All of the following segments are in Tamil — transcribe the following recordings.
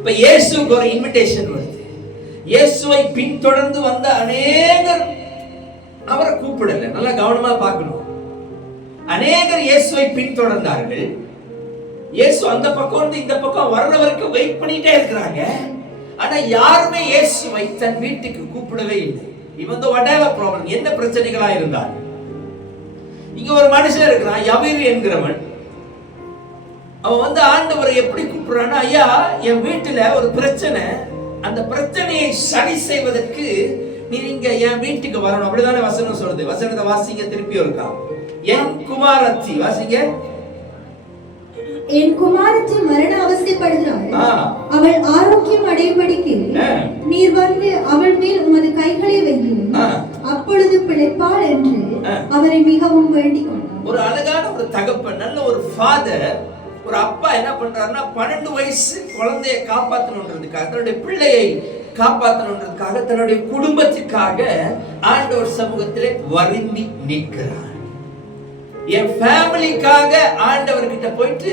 இப்ப இயேசுக்கு ஒரு இன்விடேஷன் வருது. இயேசுவை பின்தொடர்ந்து வந்த அநேகர் அவரை கூப்பிடல. நல்லா கவனமா பார்க்கணும். அநேகர் இயேசுவை பின்தொடர்ந்தார்கள். இயேசு அந்த பக்கம் வந்து இந்த பக்கம் வர்ற வரைக்கும் வெயிட் பண்ணிட்டே இருக்கிறாங்க. ஆனா யாருமே இயேசுவை தன் வீட்டுக்கு கூப்பிடவே இல்லை. இவன் whatever problem, என்ன பிரச்சனைகளா இருந்தால். இங்க ஒரு மனுஷன் இருக்கிறான், யவீரு என்கிறவன். அவன் வந்து ஆண்டவரை எப்படி கூப்பிடுறான்னா, ஐயா என் வீட்டுல ஒரு பிரச்சனை, அந்த பிரச்சனையை சரி செய்வதற்கு நீங்க என் வீட்டுக்கு வரணும். அப்படிதானே வசனம் சொல்லுது. வசனத்தை வாசிங்க, திருப்பி இருக்கா. என் குமாரத்தி வாசிங்க. என் குமாரத்தி மரண அவஸ்தைப்படுகிறாள், அவள் ஆரோக்கியம் அடையும்படிக்கு நீர் வந்து அவள் மேல் உமது கைகளை வையும், அப்பொழுது பிழைப்பாள் என்று அவரை மிகவும் வேண்டிக் கொண்டார். ஒரு அழகான ஒரு தகப்பன், நல்ல ஒரு ஃபாதர், ஒரு அப்பா என்ன பண்றாருன்னா 12 வயசு குழந்தையை காப்பாற்றணுன்றதுக்காக, தன்னுடைய பிள்ளையை காப்பாற்றணுன்றதுக்காக, தன்னுடைய குடும்பத்துக்காக ஆண்டவர் சமூகத்திலே வருந்தி நிற்கிறார். என் ஃபேமிலிக்காக ஆண்டவர்கிட்ட போயிட்டு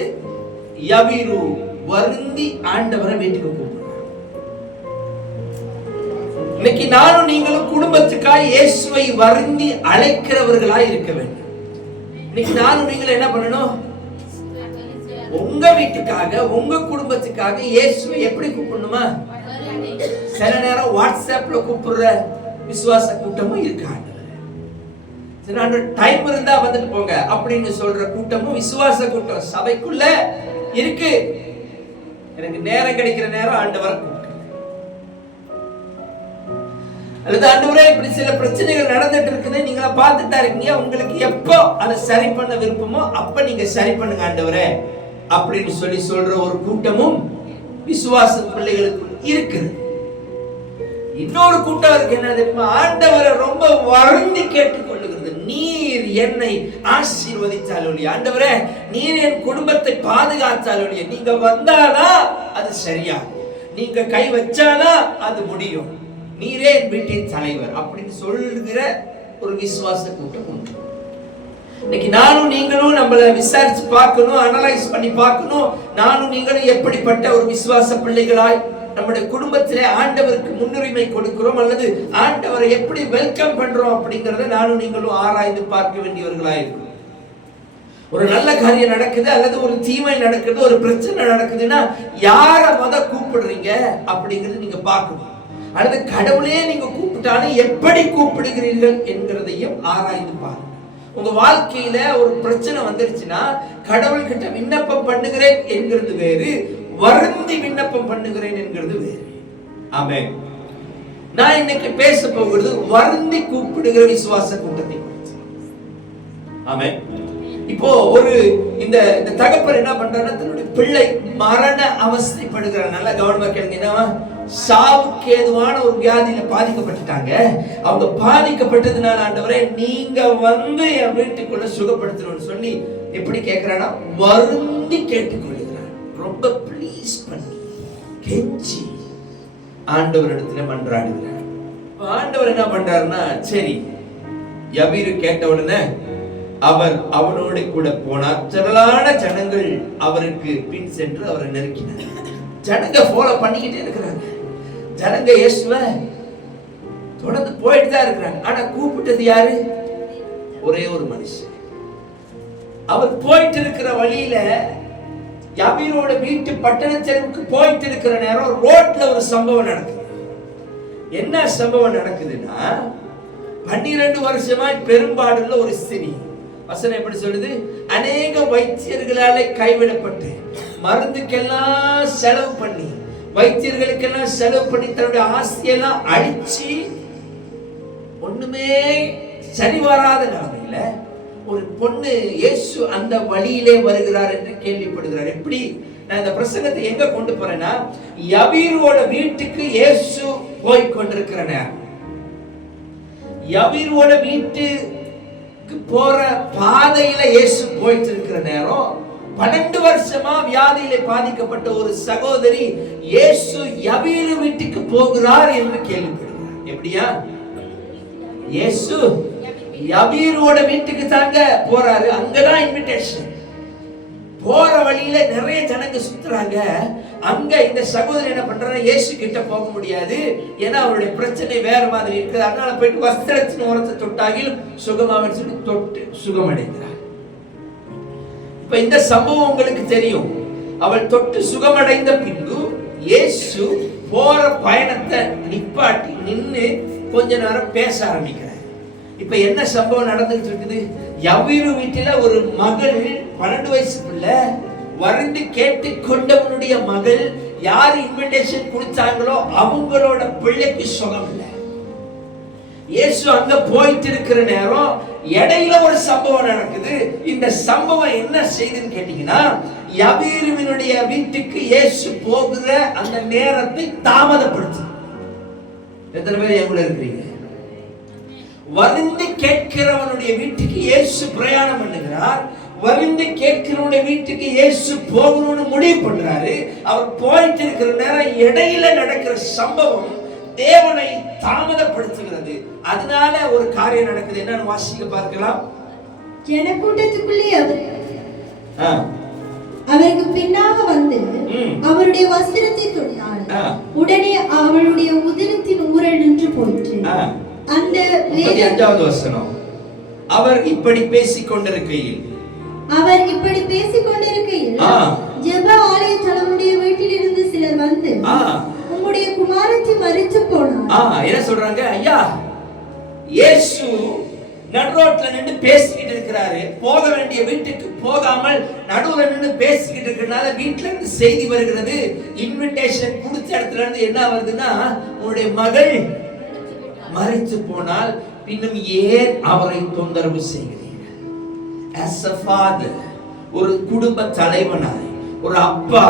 யவீரு வருந்தி ஆண்டவரை வீட்டுக்கு கூப்பிடுறார். இன்னைக்கு நானும் நீங்களும் குடும்பத்துக்காக இயேசுவை வருந்தி அழைக்கிறவர்களாய் இருக்க வேண்டும். இன்னைக்கு நானும் நீங்களும் என்ன பண்ணணும்? உங்க வீட்டுக்காக, உங்க குடும்பத்துக்காக இயேசுவை எப்படி கூப்பிடணுமா? சில நேரம் வாட்ஸ்அப்ல கூப்பிடுற விசுவாச கூட்டமும் இருக்காங்க. டைம் இருந்தா வந்துட்டு போங்க அப்படின்னு சொல்ற கூட்டமும் விசுவாச கூட்டம் சபைக்குள்ள இருக்கு. எனக்கு நேரம் கிடைக்கிற நேரம் ஆண்டவரை கூப்பிட்டு, அல்லது ஆண்டவரே இப்படி சில பிரச்சனைகள் நடந்துட்டு இருக்குது, நீங்கள பார்த்துட்டா இருக்கீங்க, உங்களுக்கு எப்போ அதை சரி பண்ண விருப்பமோ அப்ப நீங்க சரி பண்ணுங்க ஆண்டவரே அப்படின்னு சொல்லி சொல்ற ஒரு கூட்டமும் விசுவாச பிள்ளைகளுக்கு இருக்குது. இன்னொரு கூட்டம் இருக்கு, என்ன தெரியுமா? ஆண்டவரை ரொம்ப வருந்தி கேட்டுக்கொள்ளுகிறது. நீர் என்னை ஆசீர்வதிச்சாலும், ஆண்டவரே நீர் என் குடும்பத்தை பாதுகாத்தாலும், நீங்க வந்தானா அது சரியா, நீங்க கை வச்சானா அது முடியும், நீரே என் வீட்டின் தலைவர் அப்படின்னு சொல்லுகிற ஒரு விசுவாச கூட்டம் உண்டு. இன்னைக்கு நானும் நீங்களும் நம்மள விசாரிச்சு பார்க்கணும், அனலைஸ் பண்ணி பார்க்கணும். நானும் நீங்களும் எப்படிப்பட்ட ஒரு விசுவாச பிள்ளைகளாய் நம்முடைய குடும்பத்திலே ஆண்டவருக்கு முன்னுரிமை கொடுக்கிறோம், அல்லது ஆண்டவரை எப்படி வெல்கம் பண்றோம் அப்படிங்கறத நானும் நீங்களும் ஆராய்ந்து பார்க்க வேண்டியவர்களாயிருக்கும். ஒரு நல்ல காரியம் நடக்குது, அல்லது ஒரு தீமை நடக்குது, ஒரு பிரச்சனை நடக்குதுன்னா யார கூப்பிடுறீங்க அப்படிங்கறது நீங்க பார்க்கணும். அல்லது கடவுளே நீங்க கூப்பிட்டாலும் எப்படி கூப்பிடுகிறீர்கள் என்கிறதையும் ஆராய்ந்து பாருங்க. உங்க வாழ்க்கையில ஒரு பிரச்சனை வந்துருச்சுன்னா கடவுள் கிட்ட விண்ணப்பம் பண்ணுகிறேன் என்கிறது வேறு, வருந்தி விண்ணப்பம் பண்ணுகிறேன் என்கிறது வேறு. ஆமென். நான் இன்னைக்கு பேச போகிறது வருந்தி கூப்பிடுகிற விசுவாச கூட்டத்தை குறித்து. ஆமென். இப்போ ஒரு இந்த தகப்பன் என்ன பண்றாருன்னா, தன்னுடைய பிள்ளை மரண அவஸ்தைப்படுகிறார். நல்லா கவனமா கேளுங்க. என்னவா? சாவுக்கு ஏதுவான ஒரு வியாதியில பாதிக்கப்பட்டுட்டாங்க. அவங்க பாதிக்கப்பட்டதுனால ஆண்டவரே நீங்க வந்து என் வீட்டுக்குள்ள சுகப்படுத்தணும்னு சொல்லி எப்படி கேட்கிறானா? வருந்தி கேட்டுக்கொள்கிறார். ரொம்ப ப்ளீஸ் பண்ணி கெஞ்சி ஆண்டவர் இடத்துல மன்றாடுகிறார். ஆண்டவர் என்ன பண்றாருன்னா, சரி யவீரு கேட்ட உடனே அவர் அவனோடு கூட போனார். திரளான ஜனங்கள் அவருக்கு பின் சென்று அவரை நெருக்கினார். ஜனங்க ஃபாலோ பண்ணிக்கிட்டே இருக்கிறாங்க. ஜனங்க இயேசுவை தொடர்ந்து போயிட்டு தான் இருக்கிறாங்க. ஆனா கூப்பிட்டது யாரு? ஒரே ஒரு மனுஷன். அவர் போயிட்டு இருக்கிற வழியில யவீரோட வீட்டு பட்டணத்திற்கு போயிட்டு இருக்கிற நேரம் ரோட்ல ஒரு சம்பவம் நடக்குது. என்ன சம்பவம் நடக்குதுன்னா, 12 வருஷமாய் பெரும்பாடுள்ள ஒரு ஸ்திரீ. வசனம் எப்படி சொல்லுது? அநேக வைத்தியர்களாலே கைவிடப்பட்டு, மருந்துக்கெல்லாம் செலவு பண்ணி, வைத்தியர்களுக்கெல்லாம் செலவு பண்ணி, தன்னுடைய ஆஸ்தியெல்லாம் அழிச்சு, ஒண்ணுமே சரி வராத நிலைமையில ஒரு பொண்ணு இயேசு அந்த வழியிலே வருகிறார் என்று கேள்விப்படுகிறார். எப்படி? நான் இந்த பிரசங்கத்தை எங்க கொண்டு போறேன்னா, யவீரோட வீட்டுக்கு இயேசு போய் கொண்டிருக்கிற நேரம், யவீரோட வீட்டுக்கு போற பாதையில இயேசு போயிட்டு இருக்கிற நேரம், 12 வருஷமா வியாதியிலே பாதிக்கப்பட்ட ஒரு சகோதரி இயேசு யவீரு வீட்டுக்கு போகிறார் என்று கேள்விப்படுகிறார். எப்படியா? இயேசு யவீரோட வீட்டுக்கு தாங்க போறாரு. அங்கதான் இன்விடேஷன். போற வழியில நிறைய ஜனங்க சுத்துறாங்க. அங்க இந்த சகோதரர் என்ன பண்றாரு, இயேசு கிட்ட போக முடியாது, ஏன்னா அவருடைய பிரச்சனை வேற மாதிரி இருக்குது. அதனால போயிட்டு வஸ்திரத்தின் ஓரத்தை தொட்டாகிலும் சுகமாவன்னு சொல்லி தொட்டு சுகமடைகிறார். இப்ப இந்த சம்பவம் உங்களுக்கு தெரியும். அவள் தொட்டு சுகமடைந்த பின்பு இயேசு போற பயணத்தை நிப்பாட்டி நின்னு கொஞ்ச நேரம் பேச ஆரம்பிக்கிறார். இப்ப என்ன சம்பவம் நடந்துட்டு இருக்குது, யவீரு வீட்டில ஒரு மகள், 12 வயசு பிள்ளை, வருந்து கேட்டு கொண்டவனுடைய மகள், யார் இன்விடேஷன் கொடுத்தாங்களோ அவங்களோட பிள்ளைக்கு சுகம் இல்லை. இயேசு அங்க போயிட்டு இருக்கிற நேரம் இடையில ஒரு சம்பவம் நடக்குது. இந்த சம்பவம் என்ன செய்துன்னு கேட்டீங்கன்னா, யவீருவினுடைய வீட்டுக்கு இயேசு போகிற அந்த நேரத்தை தாமதப்படுத்து. எத்தனை பேர் என் கூட இருக்கிறீங்க? வருந்து கேட்கிறவனுடைய வீட்டுக்கு இயேசு பிரயாணம் பண்ணுகிறார். வருந்து கேட்கிறவனுடைய வீட்டுக்கு இயேசு போகணும்னு முடிவு பண்றாரு. அவர் போயிட்டு இருக்கிற நேரம் இடையில நடக்கிற சம்பவம் தேவனை தாமதப்படுத்துகிறது. அதனால ஒரு காரியம் நடக்குது. என்னன்னு வாசிக்க பார்க்கலாம். ஜனக்கூட்டத்துக்குள்ளே அவருக்கு பின்னாக வந்து அவருடைய வஸ்திரத்தை தொட்டாள். உடனே அவளுடைய உதரத்தின் ஊரல் நின்று போயிற்று. அந்த 35வது வசனம். அவர் இப்படி பேசிக் கொண்டிருக்கையில் ஜெப ஆலய தலைவனுடைய வீட்டிலிருந்து சிலர் வந்து, உம்முடைய குமாரத்தி மரித்து போனார். என்ன சொல்றாங்க? ஐயா, இயேசு நடுரோட்ல நின்று பேசிக்கிட்டு இருக்கிறாரு. போக வேண்டிய வீட்டுக்கு போகாமல் நடுவுல நின்று பேசிக்கிட்டு இருக்கிறனால வீட்டுல இருந்து செய்தி வருகிறது. இன்விடேஷன் கொடுத்த இடத்துல இருந்து என்ன வருதுன்னா, உன்னுடைய மகள் மரித்து போனால் இன்னும் ஏன் அவரை தொந்தரவு செய்கிறீர்கள்? As a father, ஒரு குடும்ப தலைவனாய், ஒரு அப்பா,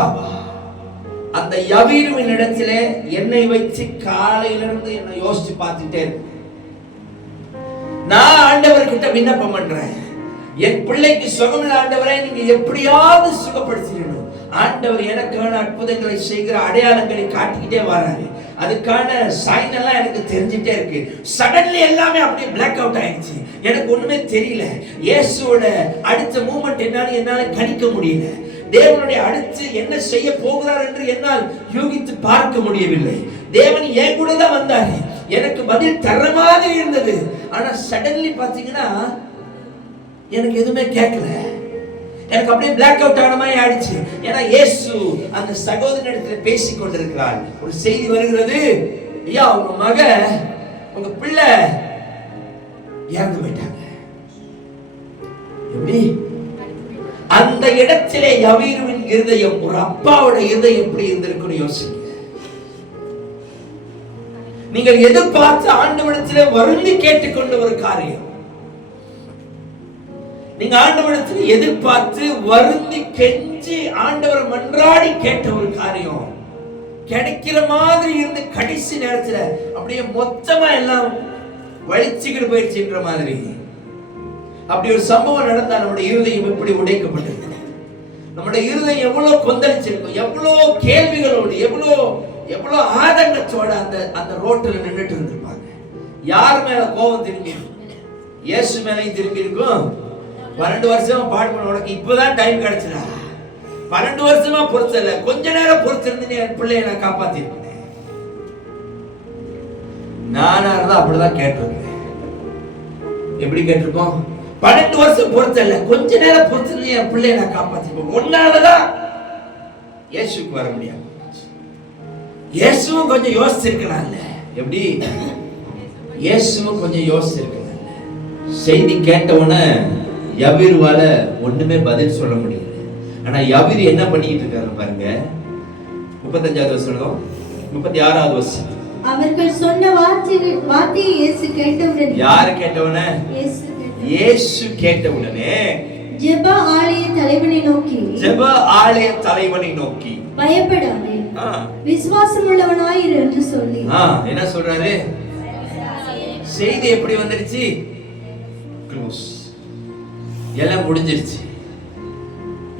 அந்த யவீருவின் இடத்துல என்னை வச்சு காலையிலிருந்து என்ன யோசிச்சு பார்த்துட்டே இருக்கு. நான் ஆண்டவர்கிட்ட விண்ணப்பம் பண்றேன், என் பிள்ளைக்கு சுகமில்ல ஆண்டவரே, நீங்க எப்படியாவது சுகப்படுத்திடணும். ஆண்டவர் எனக்கான அற்புதங்களை செய்கிற அடையாளங்களை காட்டிக்கிட்டே வராரு. அதுக்கான சைன் எல்லாம் எனக்கு தெரிஞ்சிட்டே இருக்கு. சடன்லி எல்லாமே அப்படியே பிளாக் அவுட் ஆயிடுச்சு. எனக்கு ஒண்ணுமே தெரியல. இயேசுவோட அடுத்த மூமெண்ட் என்னன்னு என்னால கணிக்க முடியல. தேவனுடைய அடுத்து என்ன செய்ய போகிறார் என்று என்னால் யூகித்து பார்க்க முடியவில்லை. தேவன் என் கூட தான் வந்தாரு, எனக்கு பதில் தர்ற மாதிரி இருந்தது. ஆனா சடன்லி பாத்தீங்கன்னா எனக்கு எதுவுமே கேட்கல. எனக்கு அப்படியே பிளாக் அவுட் ஆன மாதிரி ஆயிடுச்சு. ஏன்னா இயேசு அந்த சகோதரனிடத்தில் பேசிக் கொண்டிருக்கிறார். ஒரு செய்தி வருகிறது, ஐயா உங்க மக, உங்க பிள்ளை இறந்து போயிட்டாங்க. எப்படி? அந்த இடத்திலே யவீருவின் இருதயம், ஒரு அப்பாவோட இருதயம் எப்படி இருந்திருக்குன்னு யோசிங்க. நீங்கள் எதிர்பார்த்து ஆண்டவரிடத்திலே வருந்தி கேட்டுக்கொண்ட ஒரு காரியம், நீங்க ஆண்டவரிடத்தில் எதிர்பார்த்து வருந்தி கெஞ்சி ஆண்டவரை மன்றாடி கேட்ட ஒரு காரியம் கிடைக்கிற மாதிரி இருந்து கடைசி நேரத்துல அப்படியே மொத்தமா எல்லாம் வலிச்சுக்கிட்டு போயிடுச்சுன்ற மாதிரி அப்படி ஒரு சம்பவம் நடந்தா நம்முடைய இருதயம் எப்படி உடைக்கப்பட்டிருக்கு, நம்முடைய இருதயம் எவ்வளவு கொந்தளிச்சிருக்கும், எவ்வளவு கேள்விகளோடு, எவ்வளவு ஆதங்கத்தோட அந்த ரோட்டில் நின்றுட்டு இருந்திருப்பாங்க. யார் மேல கோபம் திரும்பி? இயேசு மேலையும் திரும்பி இருக்கும். 12 வருஷமா பாடு பண்ண உனக்கு இப்பதான் டைம் கிடைச்சதா? 12 வருஷமா பொறுத்தல, கொஞ்ச நேரம் பொறுத்திருந்து என் பிள்ளைய நான் காப்பாத்திருப்பேன். நானா இருந்தா அப்படிதான் கேட்டிருக்கேன். எப்படி கேட்டிருப்போம்? 12 வருஷம் பொறுத்தல, கொஞ்ச நேரம் பொறுத்திருந்து என் பிள்ளைய நான் காப்பாத்திருப்பேன். ஒன்னாலதான் இயேசுக்கு வர முடியாது. இயேசுவும் கொஞ்சம் யோசிச்சிருக்கலாம்ல. எப்படி? இயேசுவும் கொஞ்சம் யோசிச்சிருக்கலாம்ல. செய்தி கேட்டவுடனே யவீருவால ஒண்ணுமே பதில் சொல்ல முடியல. ஆனா யவீரு என்ன பண்ணிட்டு இருக்காரு பாருங்க. 35வது வசனம், 36வது வசனம். அவர்கள் சொன்ன வார்த்தையை இயேசு கேட்டவுடனே, யார் கேட்டவுடனே? இயேசு கேட்டவுடனே ஜெப ஆலய தலைவனை நோக்கி பயப்படாதே, விசுவாசம் உள்ளவனாயிரு என்று சொல்லி என்ன சொல்றாரு? செய்தி எப்படி வந்துருச்சு? க்ளோஸ். எல்லாம் முடிஞ்சிருச்சு.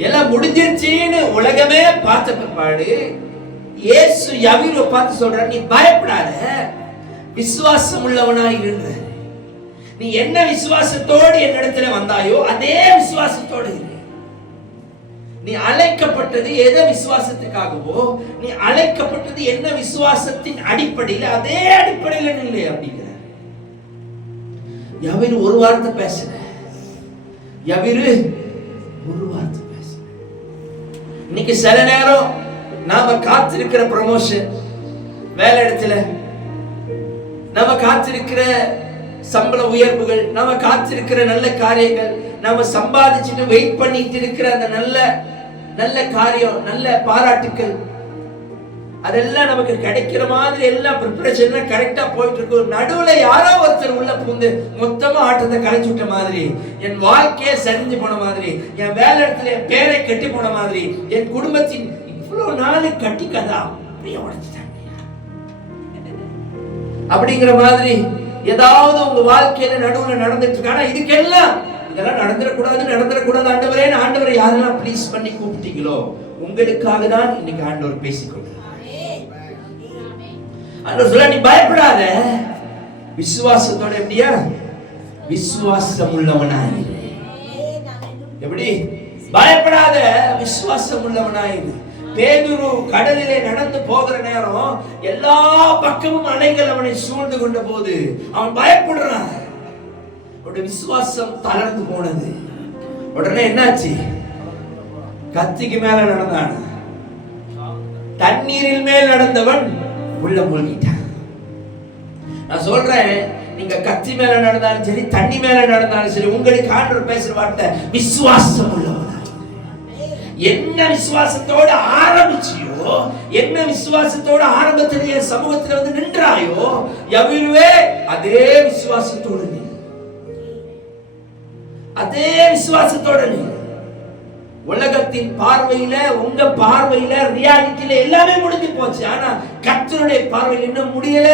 எல்லாம் முடிஞ்சிருச்சுன்னு உலகமே பார்த்த பிற்பாடு இயேசு யவீரை பார்த்து சொல்றார், நீ பயப்படாத, விசுவாசம் உள்ளவனாய் இரு. நீ என்ன விசுவாசத்தோடு என்னிடத்துல வந்தாயோ அதே விசுவாசத்தோடு இரு. நீ அழைக்கப்பட்டது எதை விசுவாசத்துக்காகவோ, நீ அழைக்கப்பட்டது என்ன விசுவாசத்தின் அடிப்படையில், அதே அடிப்படையில் இல்லை அப்படிங்கிற. யவீரு ஒரு வார்த்தை பேசல, யவீரு ஒரு வார்த்தை பேசல. இன்னைக்கு சில நேரம் நாம காத்திருக்கிற ப்ரமோஷன், வேலை இடத்துல நாம காத்திருக்கிற சம்பள உயர்வுகள், நாம காத்திருக்கிற நல்ல காரியங்கள், நாம சம்பாதிச்சுட்டு வெயிட் பண்ணிட்டு இருக்கிற அந்த நல்ல நல்ல காரியம், நல்ல பாராட்டுக்கள், அதெல்லாம் நமக்கு கிடைக்கிற மாதிரி எல்லாம் ப்ரிப்பரேஷன் கரெக்டா போயிட்டு இருக்கும். நடுவுல யாரோ ஒருத்தர் உள்ள புகுந்து மொத்தமா ஆட்டத்தை கலைச்சு விட்ட மாதிரி, என் வாழ்க்கையே சரிஞ்சு போன மாதிரி, என் வேலை இடத்துல என் பேரை கட்டி போன மாதிரி, என் குடும்பத்தின் இவ்வளவு நாள் கட்டி கதா அப்படியே உடைச்சிட்டாங்க அப்படிங்கிற மாதிரி ஏதாவது உங்க வாழ்க்கையில நடுவுல நடந்துட்டு இருக்கு. ஆனா இதுக்கெல்லாம் இதெல்லாம் நடந்துடக்கூடாது ஆண்டவரே, ஆண்டவரை யாரெல்லாம் ப்ளீஸ் பண்ணி கூப்பிட்டீங்களோ உங்களுக்காக தான் இன்னைக்கு ஆண்டவர் பேசிக்கொள்கிறார். ஆண்டவர் சொல்ல, நீ பயப்படாத, விசுவாசத்தோட எப்படியா விசுவாசம் உள்ளவனாயிரு. எப்படி பயப்படாத, விசுவாசம் உள்ளவனாயிரு. பேதுரு கடலிலே நடந்து போகிற நேரம் எல்லா பக்கமும் அலைகள் அவனை சூழ்ந்து கொண்ட போது அவன் பயப்படுறான். அவனுடைய விசுவாசம் தளர்ந்து போனது. உடனே என்னாச்சு? கத்திக்கு மேல நடந்தான். தண்ணீரில் மேல் நடந்தவன் உள்ள மூழ்கிட்டான். நான் சொல்றேன், நீங்க கத்தி மேல நடந்தாலும் சரி, தண்ணி மேல நடந்தாலும் சரி, உங்களுக்கு ஆண்டவர் பேசுற வார்த்தை விசுவாசம் உள்ளவன். என்ன விசுவாசத்தோட ஆரம்பிச்சியோ, என்ன விசுவாசத்தோட ஆரம்பத்திலேயே சமூகத்தில் வந்து நின்றாயோ, யவீருவே அதே விசுவாசத்தோட நீ, அதே விசுவாசத்தோட நீ. உலகத்தின் பார்வையில, உங்க பார்வையில, ரியாலிட்டியில எல்லாமே முடிஞ்சு போச்சு. ஆனா கர்த்தருடைய பார்வையில் இன்னும் முடியல.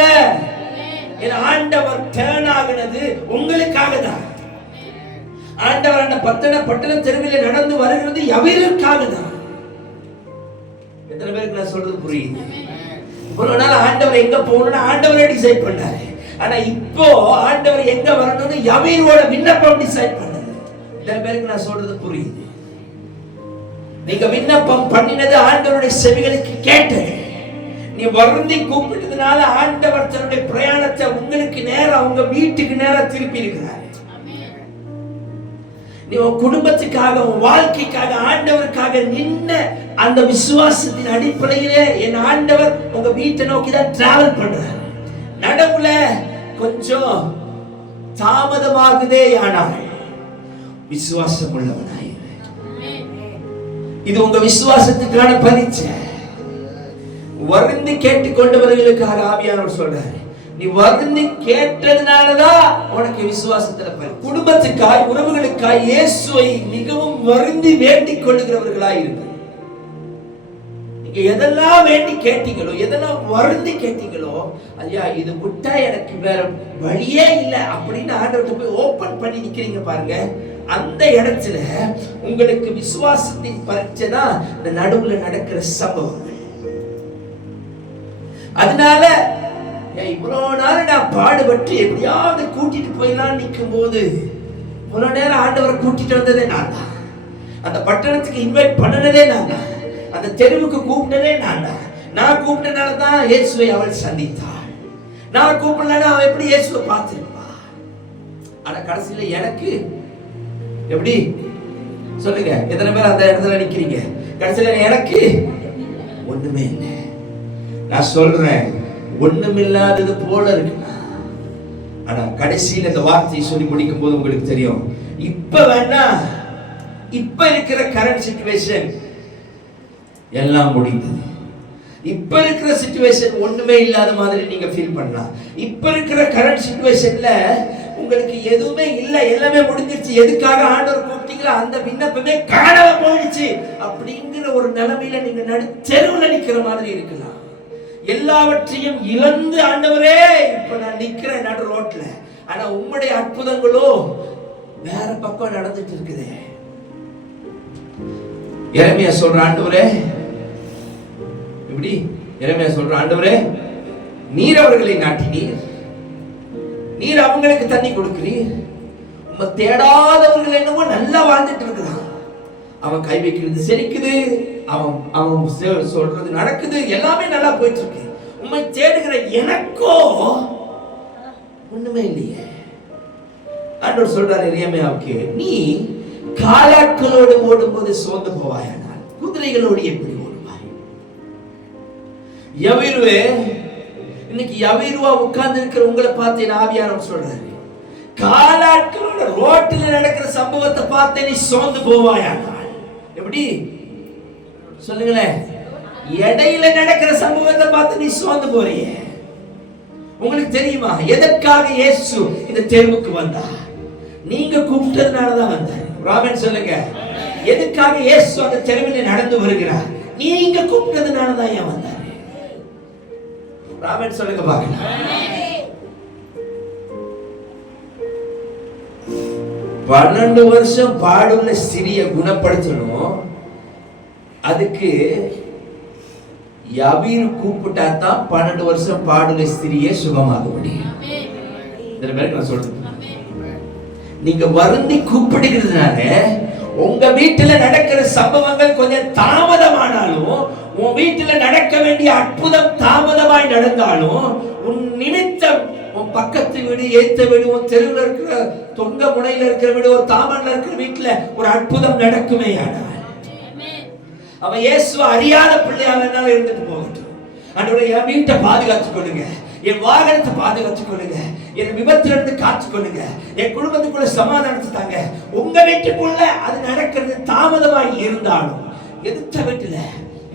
ஆண்டவர் டர்ன் ஆகினது உங்களுக்காக தான். ஆண்டவர் அந்த பட்டண தெருவில் நடந்து வருகிறது யவீருக்காக தான். எத்தனை பேருக்கு நான் சொல்றது புரியுது? இவ்வளவு நாள் ஆண்டவர் எங்க போகணும்னு ஆண்டவரே டிசைட் பண்ணாரு. ஆனா இப்போ ஆண்டவர் எங்க வரணும்னு யவீரோட விண்ணப்பம் டிசைட் பண்ணாரு. எத்தனை பேருக்கு நான் சொல்றது புரியுது? நீங்க விண்ணப்பம் பண்ணினது ஆண்டவருடைய செவிகளுக்கு கேட்டது. நீ வருந்தி கூப்பிட்டதுனால ஆண்டவர் தன்னுடைய பிரயாணத்தை உங்களுக்கு நேரம், உங்க வீட்டுக்கு நேரம் திருப்பி இருக்கிறார். நீ உன் குடும்பத்துக்காக, உன் வாழ்க்கைக்காக, ஆண்டவருக்காக நின்ன அந்த விசுவாசத்தின் அடிப்படையிலே என் ஆண்டவர் உங்க வீட்டை நோக்கி தான் டிராவல் பண்றார். நடுவுல கொஞ்சம் தாமதமாகுதே, ஆனால் விசுவாசம் உள்ளவனாய், இது உங்க விசுவாசத்துக்கான பரீட்சை. வருந்தி கேட்டுக்கொண்டவர்களுக்காக ஆவியானவர் சொல்றாரு, நீ வருந்தி கேட்டதுனாலதான் உனக்கு விசுவாசத்துல பரீட்சை. குடும்பத்துக்காய், உறவுகளுக்காய் இயேசுவை மிகவும் வருந்தி வேண்டிக் கொள்ளுகிறவர்களாய் இருக்கு. நீங்க எதெல்லாம் வேண்டி கேட்டீங்களோ, எதெல்லாம் வருந்தி கேட்டீங்களோ, ஐயா இது விட்டா எனக்கு வேற வழியே இல்லை அப்படின்னு ஆண்டவர்கிட்ட போய் ஓபன் பண்ணி நிக்கிறீங்க பாருங்க. அந்த இடத்துல உங்களுக்கு விசுவாசத்தின் பரீட்சை தான் இந்த நடுவுல நடக்கிற சம்பவங்கள். அதனால இவ்வளவு நாள் நான் பாடுபட்டு எப்படியாவது கூட்டிட்டு போயிடலாம் நிற்கும் போது, இவ்வளவு நேரம் ஆண்டவரை கூட்டிட்டு வந்ததே நான் தான், அந்த பட்டணத்துக்கு இன்வைட் பண்ணனதே நான் தான், அந்த தெருவுக்கு கூப்பிட்டதே நான் தான். நான் கூப்பிட்டனால தான் இயேசுவை அவள் சந்தித்தாள். நான் கூப்பிடலன்னா அவன் எப்படி இயேசுவை பார்த்திருப்பா? ஆனா கடைசியில எனக்கு எப்படி சொல்லுங்க, எத்தனை பேர் அந்த இடத்துல நிக்கிறீங்க? கடைசியில எனக்கு ஒண்ணுமே இல்லை. நான் சொல்றேன், ஒண்ணுமில்லாதது போல இருக்கு. ஆனா கடைசியில் இந்த வார்த்தையை சொல்லி முடிக்கும் போது உங்களுக்கு தெரியும், இப்ப வேணா இப்ப இருக்கிற கரண்ட் சிச்சுவேஷன் எல்லாம் முடிந்தது. இப்ப இருக்கிற சிச்சுவேஷன் ஒண்ணுமே இல்லாத மாதிரி நீங்க ஃபீல் பண்ணலாம். இப்ப இருக்கிற கரண்ட் சிச்சுவேஷன்ல உங்களுக்கு எதுவுமே இல்லை, எல்லாமே முடிஞ்சிருச்சு. எதுக்காக ஆண்டவர் கூப்பிட்டீங்களோ அந்த விண்ணப்பமே காணாம போயிடுச்சு அப்படிங்கிற ஒரு நிலைமையில நீங்க தெருவுல நிக்கிற மாதிரி இருக்கலாம். எல்லாவற்றையும் இழந்து ஆண்டவரே இப்ப நான் நிக்கிறேன் நடு ரோட்ல, ஆனா உம்முடைய அற்புதங்களோ வேற பக்கம் நடந்துட்டு இருக்குது. எரேமியா சொல்ற, ஆண்டவரே இப்படி எரேமியா சொல்ற, ஆண்டவரே நீர் அவர்களை நாட்டினீர், நீர் அவங்களுக்கு தண்ணி கொடுக்கிறீர், உம்மை தேடாதவர்கள் என்னமோ நல்லா வாழ்ந்துட்டு இருக்கிறான், அவன் கை வைக்கிறது செழிக்குது, அவன் சொல்றது நடக்குது, எல்லாமே நல்லா போயிட்டு இருக்கு. உண்மை தேடுகிற எனக்கோ ஒண்ணுமே இல்லையே. ஆண்டவர் சொல்றாரு எரேமியாவுக்கு, நீ காலாட்களோடு ஓடும்போது சோர்ந்து போவாயானால் குதிரைகளோடு எப்படி ஓடுவாய்? யவீருவே, இன்னைக்கு யவீருவா உட்கார்ந்து இருக்கிற உங்களை பார்த்து என் ஆவியானவர் சொல்றாரு, காலாட்களோட ரோட்டில் நடக்கிற சம்பவத்தை பார்த்து நீ சோர்ந்து போவாயானால் எப்படி சொல்லுங்களேன்? இடையில நடக்கிற சம்பவத்தை பார்த்து நீ சோர்ந்து போறியே. உங்களுக்கு தெரியுமா எதற்காக இயேசு இந்த தெருவுக்கு வந்தார்? நீங்க கூப்பிட்டதுனாலதான் வந்தார். ராமன் சொல்லுங்க, எதுக்காக இயேசு அந்த தெருவில் நடந்து வருகிறார்? நீங்க கூப்பிட்டதுனாலதான் ஏன் வந்தார்? ராமன் சொல்லுங்க பாக்கலாம். 12 வருஷம் பாடுள்ள ஸ்திரியை குணப்படுத்தணும். அதுக்கு யவீரு கூப்பிட்டா தான் 12 வருஷம் பாடுள்ள ஸ்திரியை சுகமாக முடியும். நான் சொல்றேன், நீங்க வருந்தி கூப்பிடுகிறதுனால உங்க வீட்டுல நடக்கிற சம்பவங்கள் கொஞ்சம் தாமதமானாலும், உன் வீட்டுல நடக்க வேண்டிய அற்புதம் தாமதமாய் நடந்தாலும், உன் நிமித்தம் உன் பக்கத்து வீடு, ஏத்த வீடு, உன் தெருவில் இருக்கிற தொங்க முனையில இருக்கிற வீடு, ஒரு தாமன்ல இருக்கிற வீட்டுல ஒரு அற்புதம் நடக்குமே. ஆனால் அவன் இயேசுவை அறியாத பிள்ளையா வேணாலும் இருந்துட்டு போகட்டும். ஆண்டவரே, என் வீட்டை பாதுகாத்துக் கொள்ளுங்க, என் வாகனத்தை பாதுகாத்துக் கொள்ளுங்க, என் விபத்துல இருந்து காத்துக் கொள்ளுங்க, என் குடும்பத்துக்குள்ள சமாதானத்தை தாங்க. உங்க வீட்டுக்குள்ள அது நடக்கிறது தாமதமாய் இருந்தாலும், எதிர்த்த வீட்டுல,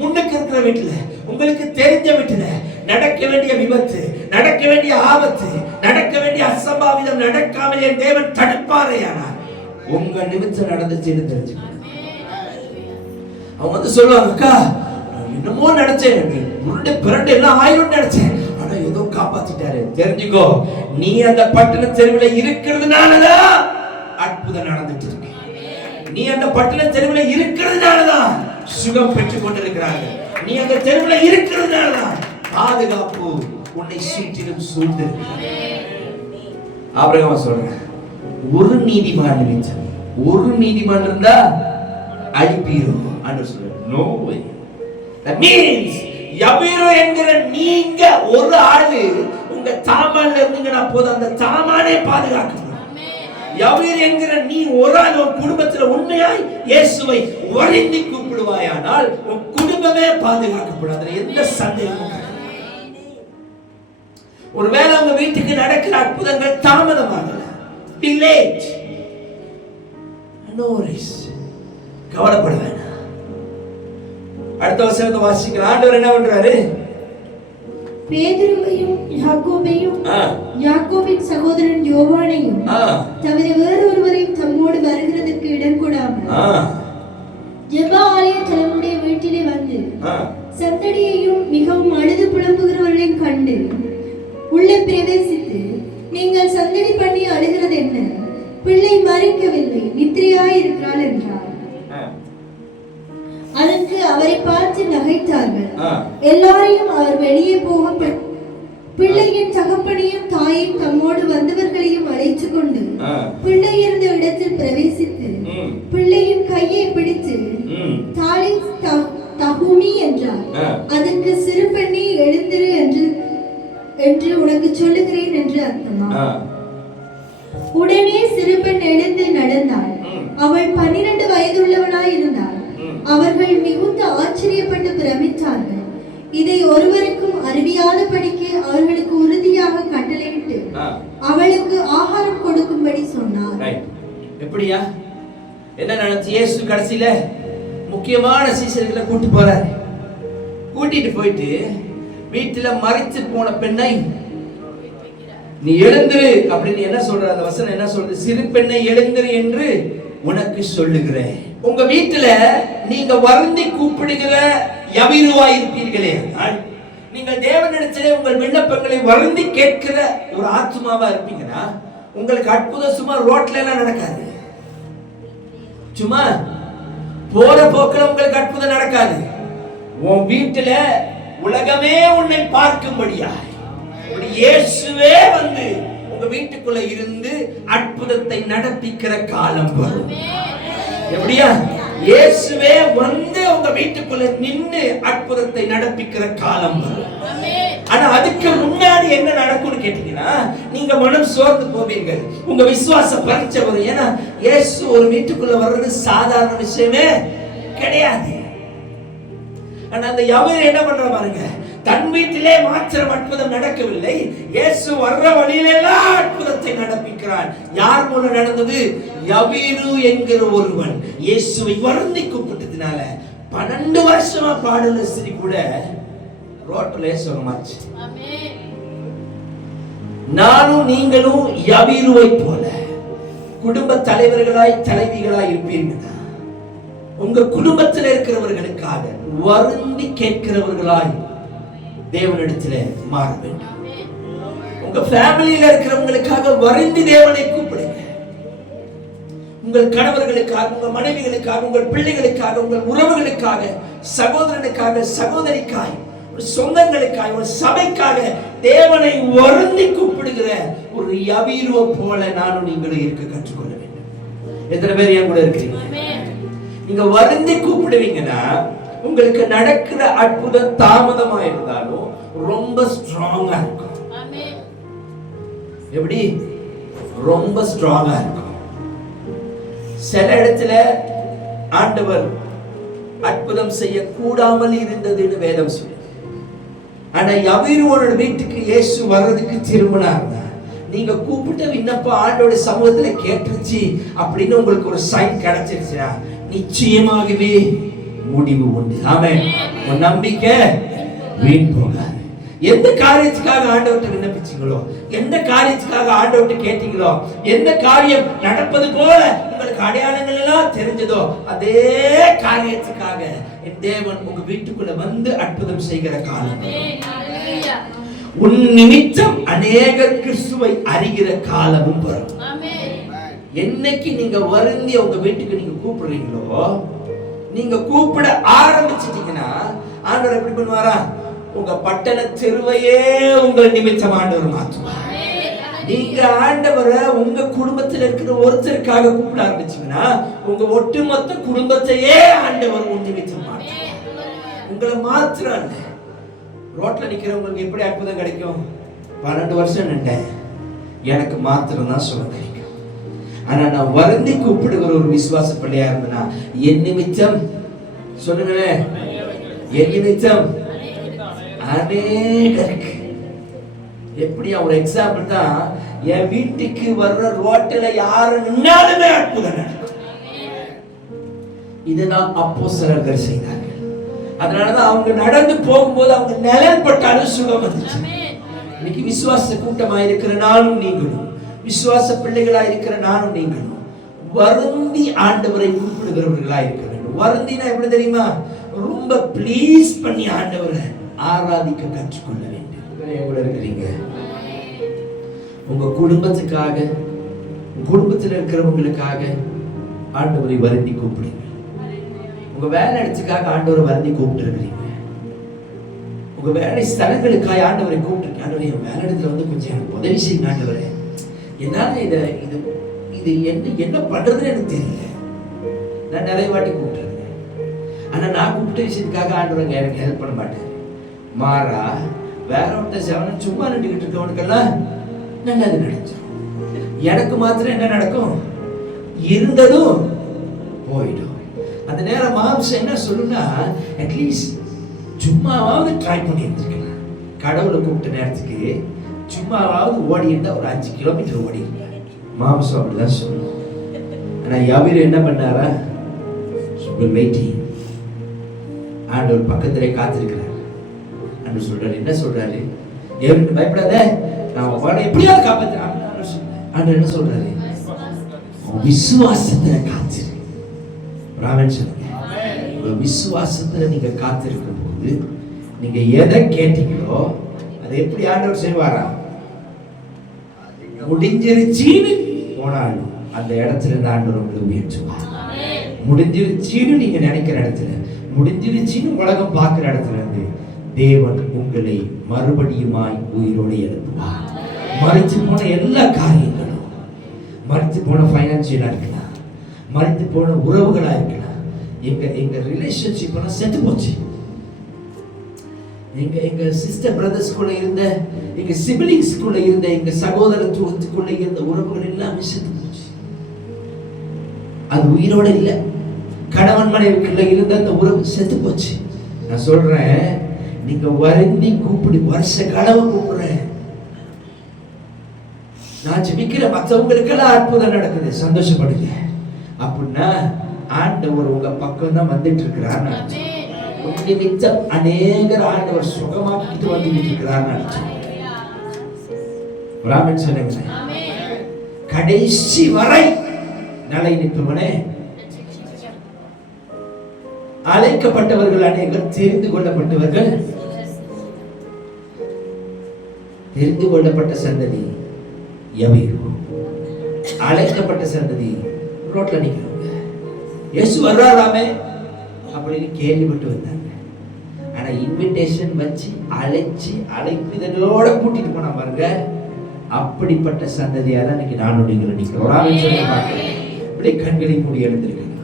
முன்னுக்கு இருக்கிற வீட்டுல, உங்களுக்கு தெரிஞ்ச வீட்டுல நடக்க வேண்டிய விபத்து, நடக்க வேண்டிய ஆபத்து, நடக்க வேண்டிய அசம்பாவிதம் நடக்காமல் என் தேவன் தடுப்பாரையானார். உங்க நிமித்தம் நடந்துச்சுன்னு தெரிஞ்சுக்கணும். அவங்க வந்து சொல்லுவாங்க, அக்கா என்னமோ நினைச்சேன், உருண்டு பிறண்டு எல்லாம் ஆயிரம் நினைச்சேன், ஆனா ஏதோ காப்பாத்திட்டாரு. தெரிஞ்சுக்கோ, நீ அந்த பட்டண தெருவில் இருக்கிறதுனாலதான் அற்புதம் நடந்துட்டு இருக்கு. நீ அந்த பட்டண தெருவில் இருக்கிறதுனாலதான் சுகம் பெற்றுக் கொண்டிருக்கிறாங்க. நீ அந்த தெருவில் இருக்கிறதுனாலதான் பாதுகாப்பு உன்னை சுற்றிலும் சூழ்ந்து. ஆபிரகாம் சொல்றேன், ஒரு நீதிமான் நினைச்சேன், ஒரு நீதிமான் இருந்தா அழிப்பீரோ என்று சொல்ற. No way. தட் மீன்ஸ் யவீரு என்கிற நீங்க ஒரு ஆளு உங்க தாமான்ல இருந்தீங்கன்னா போதும், அந்த தாமானே பாதுகாக்கப்படும். யவீரு என்கிற நீ ஒரு ஆள் உன் குடும்பத்துல உண்மையாய் இயேசுவை வருந்தி கூப்பிடுவாயானால் உன் குடும்பமே பாதுகாக்கப்படும். அதுல எந்த சந்தேகமும் கிடையாது. ஒருவேளை உங்க வீட்டுக்கு நடக்கிற அற்புதங்கள் தாமதமாகல, delayed, no worries, கவலைப்பட வேண்டாம். அடுத்த வசனத்தை வாசிக்கலாம். ஆண்டவர் என்ன பண்றாரு? பேதுருவையும் யாக்கோபையும் யாக்கோபின் சகோதரன் யோவானையும் தவிர வேறொருவரையும் தம்மோடு வருகிறதற்கு இடம் கொடாமல் ஜெப ஆலய தலைவனுடைய வீட்டிலே வந்து சந்தடியையும் மிகவும் அழுது புலம்புகிறவர்களையும் கண்டு உள்ளே பிரவேசித்து, நீங்கள் சந்தடி பண்ணி அழுகிறது என்ன? பிள்ளை மறிக்கவில்லை, நித்திரையாய் இருக்கிறாள் என்றார். அதற்கு அவரை பார்த்து நகைத்தார்கள். எல்லாரையும் அவர் வெளியே போக பிள்ளையின் தகப்பனையும் தாயையும் தம்மோடு வந்தவர்களையும் அழைத்துக் கொண்டு பிள்ளை இருந்த இடத்தில் பிரவேசித்து பிள்ளையின் கையை பிடித்து தாலி தகுமி என்றார். அதற்கு சிறு பெண்ணே எழுந்திரு என்று உனக்கு சொல்லுகிறேன் என்று அர்த்தமா. உடனே சிறு பெண் எழுந்து நடந்தாள். அவள் 12 வயதுள்ளவளாய் இருந்தாள். அவர்கள் மிகுந்த ஆச்சரியப்பட்டு பிரமித்தார்கள். இதை ஒருவருக்கும் அறிவியாதபடிக்கு அவர்களுக்கு உறுதியாக கட்டளையிட்டு அவளுக்கு ஆகாரம் கொடுக்கும்படி சொன்னார். எப்படியா என்ன நடந்துச்சு? இயேசு கடைசியில முக்கியமான சீசர்களை கூட்டி போறாரு. கூட்டிட்டு போயிட்டு வீட்டுல மறைச்சு போன பெண்ணை நீ எழுந்திரு அப்படின்னு என்ன சொல்ற? அந்த வசனம் என்ன சொல்றது? சிறு பெண்ணை எழுந்திரு என்று உனக்கு சொல்லுகிறேன். உங்க வீட்டுல நீங்க வருந்தி கூப்பிடுகிற யவீருவாய் இருப்பீர்களே, நீங்கள் தேவனிடத்திலே உங்கள் விண்ணப்பங்களை வருந்தி கேட்கிற ஒரு ஆத்மாவா இருப்பீங்கன்னா உங்களுக்கு அற்புதம் சும்மா ரோட்ல எல்லாம் நடக்காது. சும்மா போற போக்குல உங்களுக்கு அற்புதம் நடக்காது. உன் வீட்டுல உலகமே உன்னை பார்க்கும்படியா இயேசுவே வந்து உங்க வீட்டுக்குள்ள இருந்து அற்புதத்தை நடப்பிக்கிற காலம் வரும். எப்படியா? இயேசுவே வந்து உங்க வீட்டுக்குள்ள நின்னு அற்புதத்தை நடப்பிக்கிற காலம் வரும். ஆனா அதுக்கு முன்னாடி என்ன நடக்கும்னு கேட்டீங்கன்னா, நீங்க மனம் சோர்ந்து போவீர்கள், உங்க விசுவாச பரீட்சை வரும். ஏன்னா இயேசு ஒரு வீட்டுக்குள்ள வர்றது சாதாரண விஷயமே கிடையாது. ஆனா அந்த யவீர் என்ன பண்ற பாருங்க, தன் வீட்டிலே மாத்திரம் அற்புதம் நடக்கவில்லை, இயேசு வர்ற வழியிலெல்லாம் அற்புதத்தை நடப்பிக்கிறார். யார் மூலம் நடந்தது? யவீரு என்கிற ஒருவன் இயேசுவை வருந்தி கூப்பிட்டதுனால 12 வருஷமா பாடுன ஸ்திரீ கூட ரோட்ல சுகமாச்சு. நானும் நீங்களும் யவீருவை போல குடும்ப தலைவர்களாய் தலைவிகளாய் இருப்பீர்களா? உங்க குடும்பத்தில் இருக்கிறவர்களுக்காக வருந்தி கேட்கிறவர்களாய் தேவனிடத்திலே மாற வேண்டும். உங்க ஃபேமிலியில இருக்கிறவங்களுக்காக வருந்தி தேவனை கூப்பிடுங்க. உங்கள் கணவர்களுக்காக, உங்கள் மனைவிகளுக்காக, உங்கள் பிள்ளைகளுக்காக, உங்கள் உறவுகளுக்காக, சகோதரனுக்காக, சகோதரிக்காய், சொந்தங்களுக்காக, ஒரு சபைக்காக தேவனை வருந்தி கூப்பிடுகிற ஒரு யவீருவை போல நானும் நீங்களும் இருக்க கற்றுக்கொள்ள வேண்டும். எத்தனை பேர் என் கூட இருக்கிறீங்க? நீங்க வருந்தி கூப்பிடுவீங்கன்னா உங்களுக்கு நடக்கிற அற்புதம் தாமதமா இருந்தாலும் ரொம்ப ஸ்ட்ராங்கா இருக்கும். எப்படி? ரொம்ப ஸ்ட்ராங்கா இருக்கும். சில இடத்துல ஆண்டவர் அற்புதம் செய்ய கூடாமல் இருந்ததுன்னு வேதம் சொல்லு. ஆனா யவீரோட வீட்டுக்கு இயேசு வர்றதுக்கு திரும்பினார்னா, நீங்க கூப்பிட்ட விண்ணப்பம் ஆண்டோட சமூகத்துல கேட்டுருச்சு அப்படின்னு உங்களுக்கு ஒரு சைன் கிடைச்சிருச்சுன்னா நிச்சயமாகவே முடிவு உண்டு. ஆமென். உன் நம்பிக்கை வீண் போகாது. எந்த காரியத்துக்காக ஆண்டவர்கிட்ட விண்ணப்பிச்சீங்களோ, எந்த காரியத்துக்காக ஆண்டவர்கிட்ட கேட்டீங்களோ, எந்த காரியம் நடப்பது போல உங்களுக்கு அடையாளங்கள் எல்லாம் தெரிஞ்சதோ, அதே காரியத்துக்காக என் தேவன் உங்க வீட்டுக்குள்ள வந்து அற்புதம் செய்கிற காலம். உன் நிமித்தம் அநேகர் கிறிஸ்துவை அறிகிற காலமும் வரும். என்னைக்கு நீங்க வருந்தி உங்க வீட்டுக்கு நீங்க கூப்பிடுறீங்களோ, நீங்க கூப்பிட ஆரம்பிச்சிட்டீங்கன்னா ஆண்டவர் எப்படி பண்ணுவாரா? உங்க பட்டண தெருவையே உங்கள் நிமித்தம் ஆண்டவர் மாற்றுவார். நீங்க ஆண்டவரை உங்க குடும்பத்தில் இருக்கிற ஒருத்தருக்காக கூப்பிட ஆரம்பிச்சீங்கன்னா உங்க ஒட்டுமொத்த குடும்பத்தையே ஆண்டவர் உன் நிமித்தம் மாற்றுவார். உங்களை மாத்திரம் இல்ல, ரோட்ல நிக்கிறவங்களுக்கு எப்படி அற்புதம் கிடைக்கும்? 12 வருஷம் நின்றேன், எனக்கு மாத்திரம் தான் சொல்ல கிடைக்கும். ஆனா நான் வருந்தி கூப்பிடுகிற ஒரு விசுவாச பிள்ளையா இருந்தேன்னா என் நிமித்தம், சொல்லுங்களேன், என் நிமித்தம் அநேகருக்கு. எப்படி? ஒரு எக்ஸாம்பிள் தான், என் வீட்டுக்கு வர்ற ரோட்டில் யாரு நின்னாலுமே அற்புதம் நடக்கும். இதுதான் அப்போஸ்தலர்கள் செய்தார்கள். அதனாலதான் அவங்க நடந்து போகும்போது அவங்க நிழல் பட்டாலும் சுகம் வந்துச்சு. இன்னைக்கு விசுவாச கூட்டமா இருக்கிற நானும் நீங்களும், விசுவாச பிள்ளைகளா இருக்கிற நானும் நீங்களும் வருந்தி ஆண்டவரை கூப்பிடுகிறவர்களா இருக்க வேண்டும். வருந்தினா எப்படி தெரியுமா? ரொம்ப ப்ளீஸ் பண்ணி ஆண்டவரை ஆராதிக்க கற்றுக்கொள்ள வேண்டும். இருக்கிறீங்க, உங்க குடும்பத்துக்காக, குடும்பத்தில் இருக்கிறவங்களுக்காக ஆண்டவரை வருந்தி கூப்பிடுங்க. உங்க வேலை இடத்துக்காக ஆண்டவரை வருந்தி கூப்பிட்டு இருக்கிறீங்க. உங்க வேலை ஸ்தலங்களுக்காக ஆண்டவரை கூப்பிட்டு, ஆண்டவரை என் வேலை இடத்துல வந்து கொஞ்சம் எனக்கு உதவி செய்யுங்க ஆண்டவரே, என்னால இது என்ன பண்றதுன்னு எனக்கு தெரியல. நான் நிறைய வாட்டி கூப்பிட்டுருக்கேன். ஆனா நான் கூப்பிட்ட விஷயத்துக்காக ஆண்டவங்க எனக்கு ஹெல்ப் பண்ண மாட்டேன். மாறா வேற ஒருத்தர் செவன சும்மா நின்றுகிட்டு இருக்கவனுக்கெல்லாம் நல்லது நடந்துடும். எனக்கு மாத்திரம் என்ன நடக்கும்? இருந்ததும் போயிடும். அந்த நேரம் மாம்சம் என்ன சொல்லுன்னா, அட்லீஸ்ட் சும்மாவாவது ட்ரை பண்ணி இருந்திருக்கலாம். கடவுளை கூப்பிட்ட நேரத்துக்கு சும்மாவாவது ஓடி இருந்தா ஒரு 5 கிலோமீட்டர் ஓடி இருக்க மாம்சம் அப்படிதான் சொல்லும். ஆனா யவீர் என்ன பண்ணாரா? ஆண்டவர் பக்கத்திலே காத்திருக்கிறார். ஆண்டவர் சொல்றாரு, என்ன சொல்றாரு? யவீர் பயப்படாத, நான் உன்னை எப்படியாவது காப்பாத்துறேன். ஆண்டவர் என்ன சொல்றாரு? விசுவாசத்துல காத்திரு. ராமன் சொல்லுங்க, விசுவாசத்துல நீங்க காத்திருக்கும் போது நீங்க எதை கேட்டீங்களோ அதை எப்படி ஆண்டவர் செய்வாரா? முடிஞ்சிருச்சின்னு போனாலும் அந்த இடத்துல இருந்து ஆண்டவர் உங்களை உயர்த்துவார். முடிஞ்சிருச்சின்னு நீங்க நினைக்கிற இடத்துல, முடிஞ்சிருச்சின்னு உலகம் பார்க்கிற இடத்துல இருந்து தேவன் உங்களை மறுபடியுமாய் உயிரோடு எழுப்புவார். மறைச்சு போன எல்லா காரியங்களும், மறைச்சு போன பைனான்சியலா இருக்கலாம், மறைத்து போன உறவுகளா இருக்கலாம், எங்க ரிலேஷன்ஷிப் எல்லாம் செத்து போச்சு. எங்க சிஸ்டர் பிரதர்ஸ்குள்ள இருந்த, எங்க சிபிலிங்ஸ்குள்ள இருந்த, எங்க சகோதரத்துவத்துக்குள்ள இருந்த உறவுகள் எல்லாமே செத்து போச்சு. அது உயிரோட இல்ல. கணவன் மனைவிக்குள்ள இருந்த அந்த உறவு செத்து போச்சு. நான் சொல்றேன், நீங்க வருந்தி கூப்பிடு, வருஷ காலமா கூப்பிடுறேன். நான் ஜெபிக்கிற மற்றவங்களுக்கெல்லாம் அற்புதம் நடக்குது, சந்தோஷப்படுங்க. அப்படின்னா ஆண்டவர் உங்க பக்கம் தான் வந்துட்டு இருக்கிறார். நிமித்தம் அநேகர் ஆண்டவர் சுகமாக்கிட்டு வந்துட்டு இருக்கிறார். சொல்லுங்க, கடைசி வரை நிலை நிற்பவனே. அழைக்கப்பட்டவர்கள் அநேகர், தெரிந்து கொள்ளப்பட்டவர்கள், தெரிந்து கொள்ளப்பட்ட சந்ததி எவையோ, அழைக்கப்பட்ட சந்ததி ரோட்ல நிக்கிறவங்க. இயேசு வர்றாராமே அப்படின்னு கேள்விப்பட்டு வந்தாங்க. ஆனா இன்விடேஷன் வச்சு அழைப்பிதழோட கூட்டிட்டு போனா பாருங்க, அப்படிப்பட்ட சந்ததியா தான் இன்னைக்கு நானுடைய நிக்கிறோம். இப்படி கண்களை மூடி எழுந்திருக்கீங்க.